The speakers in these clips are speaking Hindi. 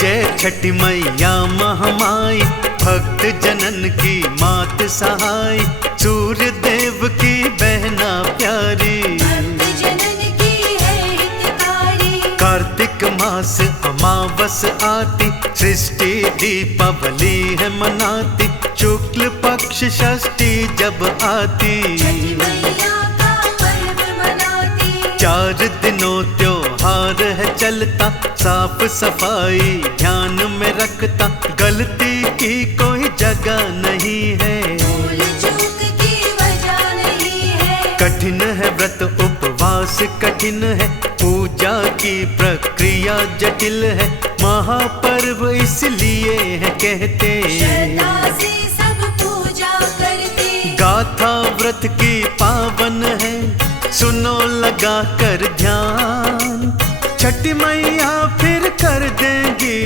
जय छठी मैया महामाई, भक्त जनन की मात सहाय, सूर्य देव की बहना प्यारी, भक्त जनन की है हितकारी। कार्तिक मास अमावस आती, सृष्टि दीपावली है मनाती, शुक्ल पक्ष षष्ठी जब आती, छठी मैया का पर्व मनाती। 4 दिनों त्योहार है चलता, साफ सफाई ध्यान में रखता, गलती की कोई जगह नहीं है, भूल चूक की वजह नहीं है। कठिन है व्रत उपवास कठिन है, पूजा की प्रक्रिया जटिल है, महापर्व इसलिए है कहते, श्रद्धा से सब पूजा करते। गाथा व्रत की पावन है, सुनो लगा कर ध्यान, छठी मैया फिर कर देंगी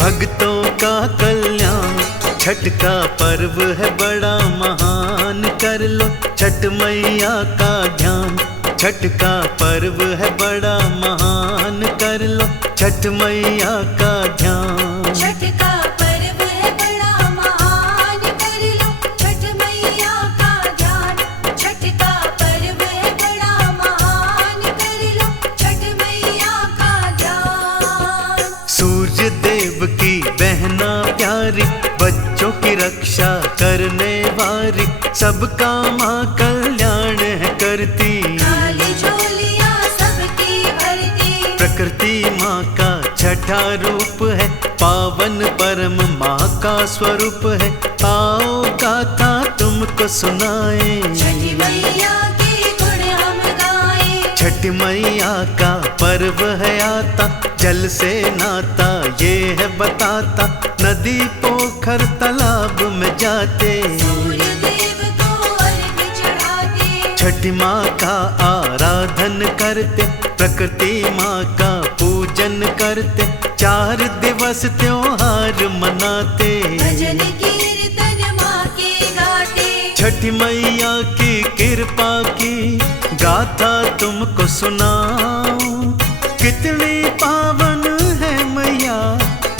भक्तों का कल्याण। छठ का पर्व है बड़ा महान, कर लो छठ मैया का ध्यान, छठ का पर्व है बड़ा महान, कर लो छठ मैया का ध्यान। छठ का पर्व है बड़ा महान, कर लो छठ मैया का ध्यान। छठ का पर्व है बड़ा महान, कर लो छठ मैया का ध्यान। सूर्य देव की बहना प्यारी, बच्चों की रक्षा करने वाली, सबका माँ कल्याण है करती, खाली झोलियाँ सबकी भरती। प्रकृति माँ का छठा रूप है, पावन परम माँ का स्वरूप है, आओ गाथा तुमको सुनाए, छठी मैया के गुण हम गाएं। छठ मैया का पर्व है आता, जल से नाता ये है बताता, नदी पोखर तालाब में जाते, सूर्य देव को अर्घ चढ़ाते। छठी माँ का आराधन करते, प्रकृति माँ का पूजन करते, 4 दिवस त्योहार मनाते, भजन कीर्तन माँ के गाते। छठी मैया की कृपा की गाथा तुमको सुनाऊं, कितनी पावन है मैया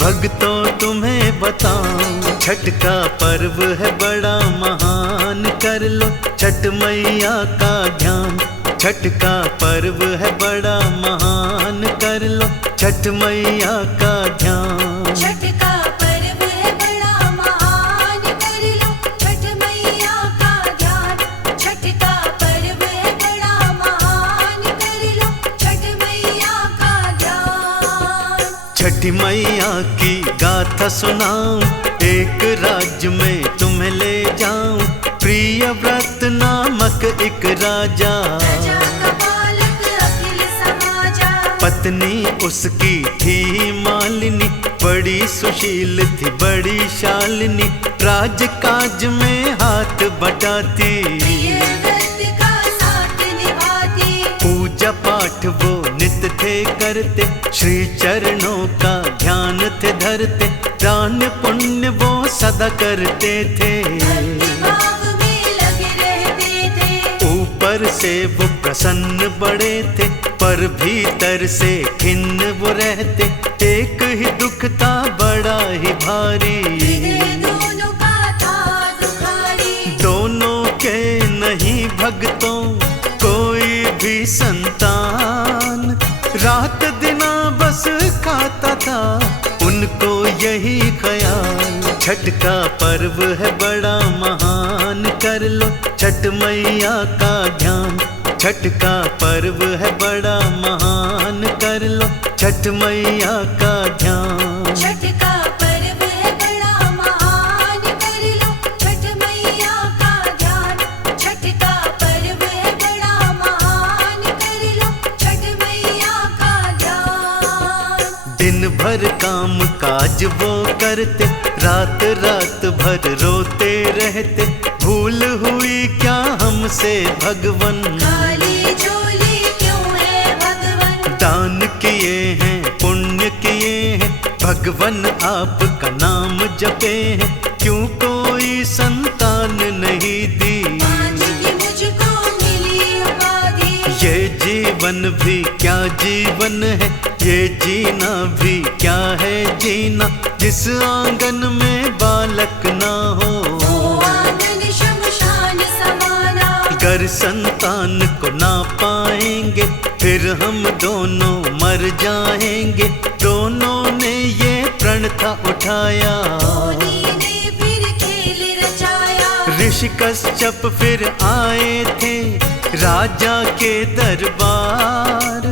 भक्तों तुम्हें बताऊं, छठ का पर्व है बड़ा महान, कर लो छठ मैया का ध्यान, छठ का पर्व है बड़ा महान, कर लो छठ मैया का ध्यान। छठ का पर्व है बड़ा महान, कर लो छठ मैया का ध्यान। छठ का पर्व है बड़ा महान, कर लो छठ मैया का ध्यान। छठी मैया की गाथा सुनाऊं, एक राज्य में तुम्हें ले जाऊं, प्रिय व्रत नामक एक राजा, प्रजा का पालक अखिल समाजा। पत्नी उसकी थी मालिनी, बड़ी सुशील थी बड़ी शालिनी, राजकाज में हाथ बटाती, प्रिय व्रत का साथ निभाती। पूजा पाठ वो नित थे करते, श्री चरणों का ध्यान थे धरते, दान पुण्य वो सदा करते थे, भक्ति भाव में लगे रहते थे। ऊपर से वो प्रसन्न बड़े थे, पर भीतर से खिन्न वो रहते, एक ही दुख था बड़ा ही भारी, हृदय दोनों का था दुखारी। दोनों के नहीं भक्तों कोई भी संतान, रात दिना बस खाता था उनको यही ख्याल, छठ का पर्व है बड़ा महान, कर लो छठ मैया का ध्यान, छठ का पर्व है बड़ा महान, कर लो छठ मैया का ध्यान। छठ का पर्व है बड़ा महान, कर लो छठ मैया का ध्यान। छठ का पर्व है बड़ा महान, कर लो छठ मैया का ध्यान। दिन भर काम काज वो करते, रात रात भर रोते रहते, भूल हुई क्या हमसे भगवन, खाली झोली क्यों है भगवन। दान किए हैं पुण्य किए हैं, भगवन आपका नाम जपे हैं, क्यों कोई संतान नहीं दी, आज की मुझको मिली उपाधि। ये जीवन जीवन भी क्या जीवन है, ये जीना भी क्या है जीना, जिस आंगन में बालक ना हो। वो आंगन शमशान समाना। गर संतान को ना पाएंगे फिर हम दोनों मर जाएंगे। दोनों ने ये प्रण था उठाया, उन्हीं ने फिर खेल रचाया। ऋषि कश्यप फिर आए थे राजा के दरबार।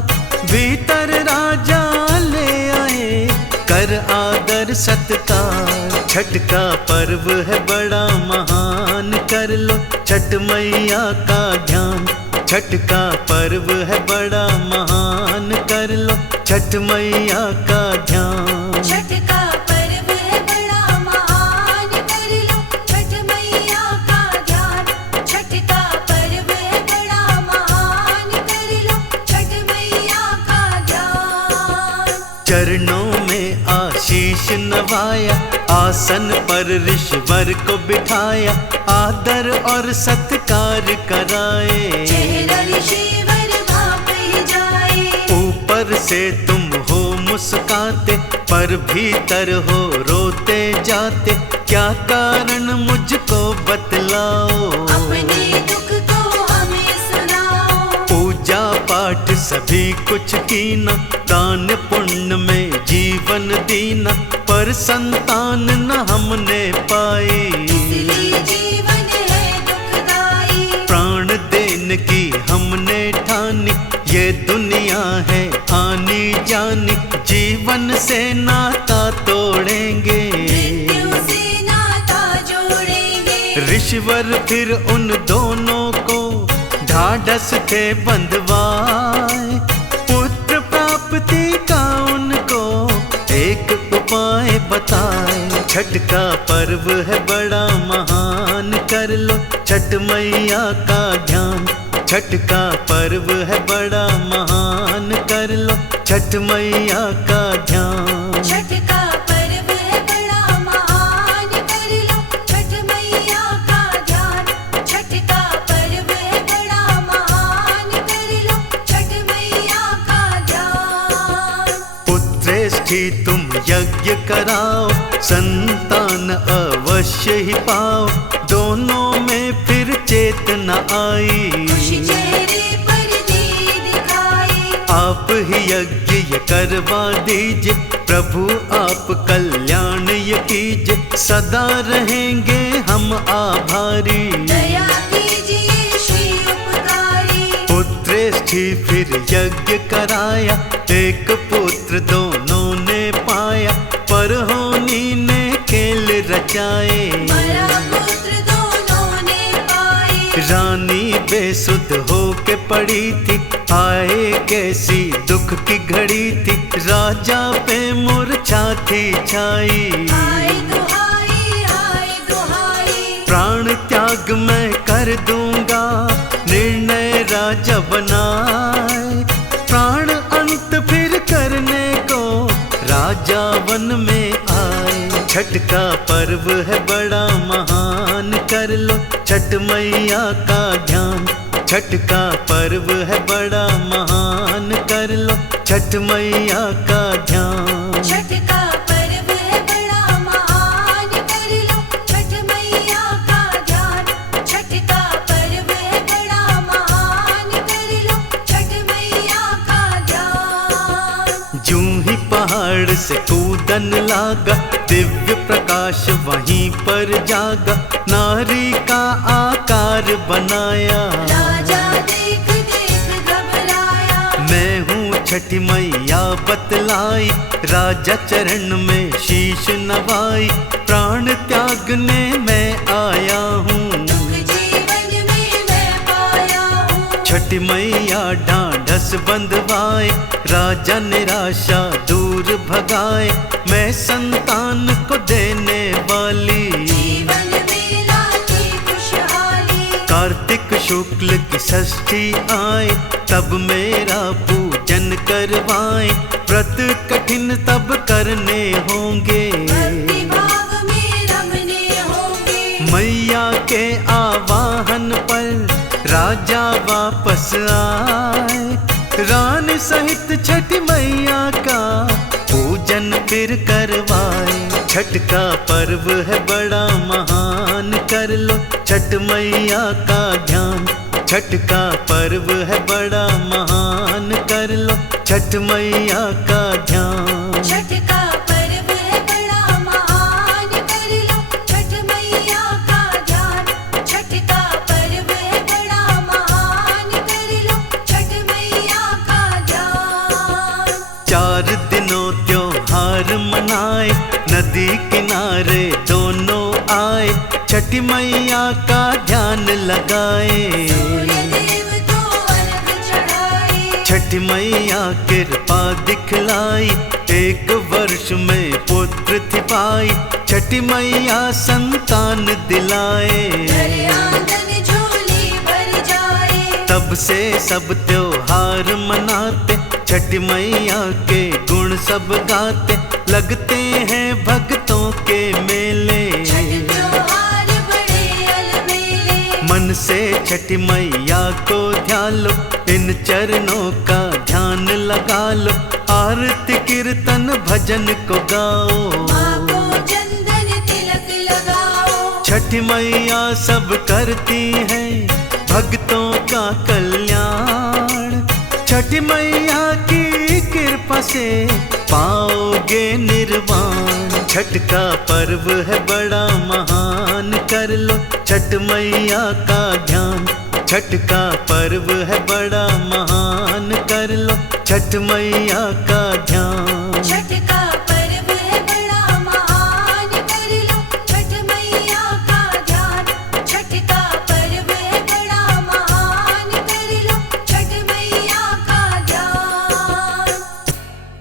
भीतर राजा ले आए कर आदर सत्कार। छठ का पर्व है बड़ा महान, कर लो छठ मैया का ध्यान। छठ का पर्व है बड़ा महान, कर लो छठ मैया का ध्यान। छठ का पर्व है बड़ा महान, कर लो छठ मैया का ध्यान। छठ का पर्व है बड़ा महान, कर लो छठ मैया का ध्यान। चरणों में आशीष नवाया, आसन पर ऋषिवर को बिठाया। आदर और सत्कार कराए, चेहरा ऋषिवर भाप ही जाए। ऊपर से तुम हो मुस्काते, पर भीतर हो रोते जाते। क्या कारण मुझको बतलाओ, अपने दुख को हमें सुनाओ। पूजा पाठ सभी कुछ कीना, दान पुण्य में जीवन दीना। पर संतान न हमने पाई, इसलिए जीवन है दुखदाई। प्राण देने की हमने ठानी। ये दुनिया है आनी जानी, जीवन से नाता तोड़ेंगे। मृत्यु से नाता जोड़ेंगे। ऋषिवर फिर उन दोनों को ढाढ़स थे बंधवाए। पुत्र प्राप्ति का उनको एक उपाय बताए। छठ का पर्व है बड़ा महान, कर लो छठ मैया का ध्यान। छठ का पर्व है बड़ा महान, कर लो छठ मैया का ध्यान। छठ का पर्व है बड़ा महान, कर लो छठ मैया का ध्यान। छठ का पर्व है बड़ा महान, कर लो छठ मैया का ध्यान। पुत्रेष्ठी तुम यज्ञ कराओ, संतान अवश्य ही पाओ। दोनों में फिर चेतना आई, खुशी चेहरे पर दी दिखाई। आप ही यज्ञ ये करवा दीजिए। प्रभु आप कल्याण ये कीजिए, सदा रहेंगे हम आभारी। दया कीजिए श्री उपकारी। पुत्रेष्ठी फिर यज्ञ कराया, एक पुत्र दोनों ने पाया। पर होनी ने खेल रचाए, बड़ा पुत्र दोनों ने पाए। रानी बेसुध होके पड़ी थी, आए कैसी दुख की घड़ी थी। राजा पे मूर्छा थी छाई, हाय दुहाई हाय दुहाई। प्राण त्याग मैं कर दूंगा, निर्णय राजा बनाए। प्राण अंत फिर करने को राजा वन में आए। छठ का पर्व है बड़ा महान, कर लो छठ मैया का ध्यान। छठ का पर्व है बड़ा महान, कर लो छठ मैया का ध्यान। छठ का पर्व है बड़ा महान, कर लो छठ मैया का ध्यान। छठ का पर्व है बड़ा महान, कर लो छठ मैया का ध्यान। जूं ही पहाड़ से कूदन लागा, दिव्य प्रकाश वहीं पर जागा। नारी का आकार बनाया, राजा देख देख घबराया। मैं हूँ छठी मैया बतलाई। राजा चरण में शीश नवाई, प्राण त्यागने मैं आया हूँ। दुख जीवन में मैं पाया हूँ। छठी मैया ढाढ़स बंधवाए, राजा निराशा दूर भगाए। मैं संतान को देने वाली, जीवन में लाती खुशहाली। कार्तिक शुक्ल की षष्ठी आए, तब मेरा पूजन करवाए। व्रत कठिन तब करने होंगे, भक्ति भाव में रमने होंगे। मैया के आवाहन पर राजा वापस आए। सहित छठ मैया का पूजन फिर करवाए। छठ का पर्व है बड़ा महान, कर लो छठ मैया का ध्यान। छठ का पर्व है बड़ा महान, कर लो छठ मैया का ध्यान। छठ का पर्व है बड़ा महान, कर लो छठ मैया का ध्यान। छठ का पर्व है बड़ा महान, कर लो छठ मैया का ध्यान। 4 दिनों त्योहार मनाए, नदी किनारे दोनों आए। छठ मैया का ध्यान लगाए। सूर्यदेव को अर्घ चढ़ाए। छठ मैया कृपा दिखलाई, 1 वर्ष में पुत्र थी पाई। छठ मैया संतान दिलाए। घर आंगन झोली भर जाए। तब से सब त्योहार मनाते, छठ मैया के गुण सब गाते। लगते हैं भक्तों के मेले, छठ त्योहार बड़े अलबेले। मन से छठ मैया को ध्यान लो, इन चरणों का ध्यान लगा लो। आरती कीर्तन भजन को गाओ, माँ को चंदन तिलक लगाओ। छठ मैया सब करती है भक्तों का कल्याण। छठ मैया की कृपा से पाओगे निर्वाण। छठ का पर्व है बड़ा महान, कर लो छठ मैया का ध्यान। छठ का पर्व है बड़ा महान, कर लो छठ मैया का ध्यान। छठ का